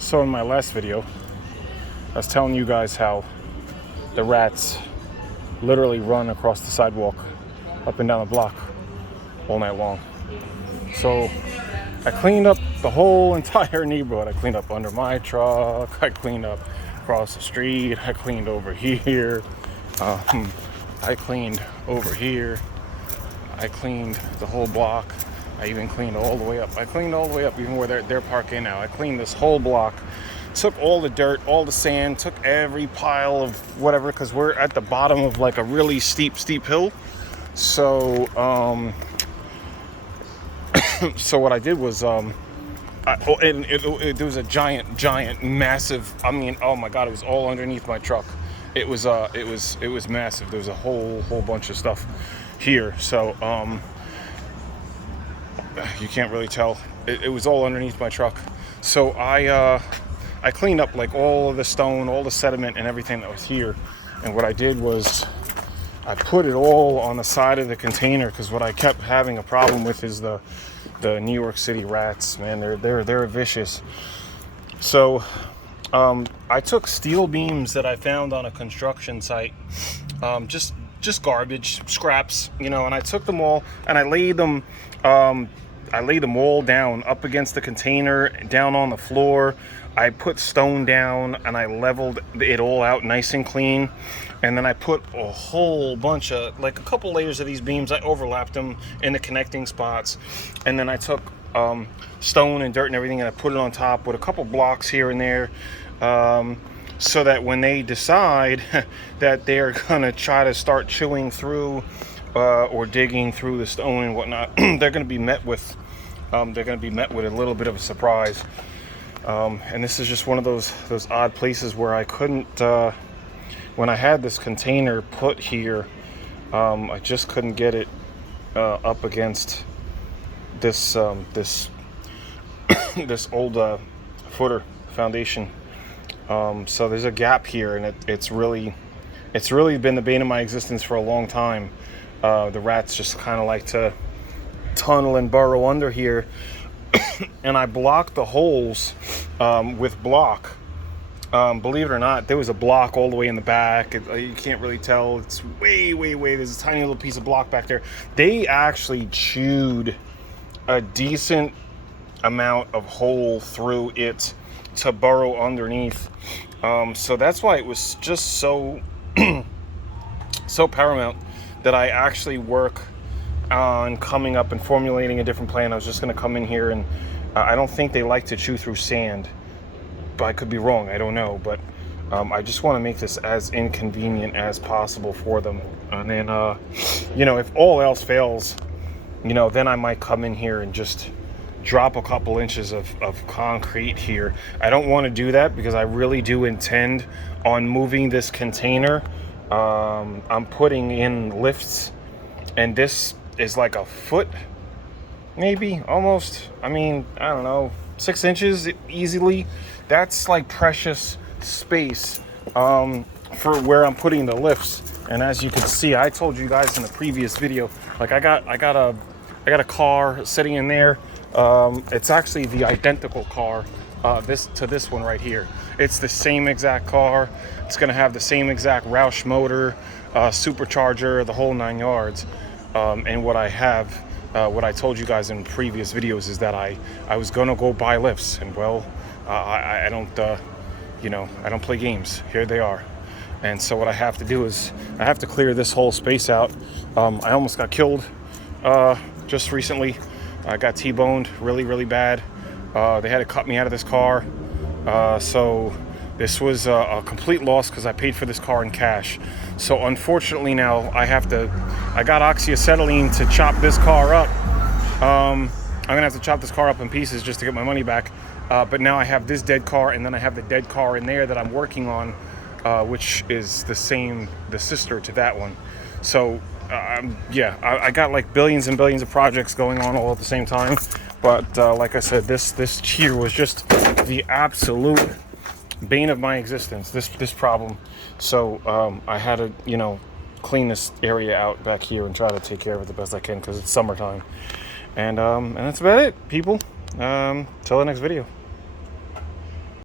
So in my last video, I was telling you guys how the rats literally run across the sidewalk, up and down the block, all night long. So I cleaned up the whole entire neighborhood. I cleaned up under my truck, I cleaned up across the street, I cleaned over here, I cleaned over here, I cleaned the whole block. I even cleaned all the way up. I cleaned all the way up, even where they're parking now. I cleaned this whole block, took all the dirt, all the sand, took every pile of whatever, because we're at the bottom of like a really steep hill. So, so what I did was, there was a giant, massive. I mean, oh my God, it was all underneath my truck. It was massive. There was a whole bunch of stuff here. So, you can't really tell. It was all underneath my truck. So I cleaned up like all of the stone, all the sediment and everything that was here. And what I did was I put it all on the side of the container, because what I kept having a problem with is the New York City rats. Man, they're vicious. So I took steel beams that I found on a construction site, just garbage, scraps, and I took them all and I laid them all down up against the container, down on the floor. I put stone down and I leveled it all out nice and clean. And then I put a whole bunch of, like a couple layers of these beams. I overlapped them in the connecting spots. And then I took stone and dirt and everything and I put it on top with a couple blocks here and there. So that when they decide that they're gonna try to start chewing through or digging through the stone and whatnot, they're gonna be met with a little bit of a surprise. And this is just one of those odd places where I couldn't, when I had this container put here, I just couldn't get it up against this this old footer foundation. So there's a gap here, and it's really been the bane of my existence for a long time. The rats just kind of like to tunnel and burrow under here. And I blocked the holes with block. Believe it or not, there was a block all the way in the back. You can't really tell. It's way. There's a tiny little piece of block back there. They actually chewed a decent amount of hole through it to burrow underneath. So that's why it was just so paramount that I actually work on coming up and formulating a different plan. I was just going to come in here and I don't think they like to chew through sand, but I could be wrong. I don't know, but I just want to make this as inconvenient as possible for them. And then, if all else fails, then I might come in here and just drop a couple inches of concrete here. I don't want to do that because I really do intend on moving this container. I'm putting in lifts, and this is like a foot, maybe, almost. I mean, I don't know, 6 inches easily. That's like precious space for where I'm putting the lifts. And as you can see, I told you guys in the previous video, like I got a car sitting in there. It's actually the identical car to this one right here. It's the same exact car. It's gonna have the same exact Roush motor, supercharger, the whole 9 yards. And what I told you guys in previous videos is that I was gonna go buy lifts, and well, I don't play games. Here they are. And so what I have to do is I have to clear this whole space out. I almost got killed just recently. I got T-boned really bad. They had to cut me out of this car. So this was a complete loss because I paid for this car in cash. So unfortunately now I got oxyacetylene to chop this car up. I'm gonna have to chop this car up in pieces just to get my money back. But now I have this dead car, and then I have the dead car in there that I'm working on, which is the sister to that one. So I got like billions and billions of projects going on all at the same time. But like I said, this here was just the absolute bane of my existence, this problem. So I had to, clean this area out back here and try to take care of it the best I can because it's summertime. And that's about it, people. Till the next video.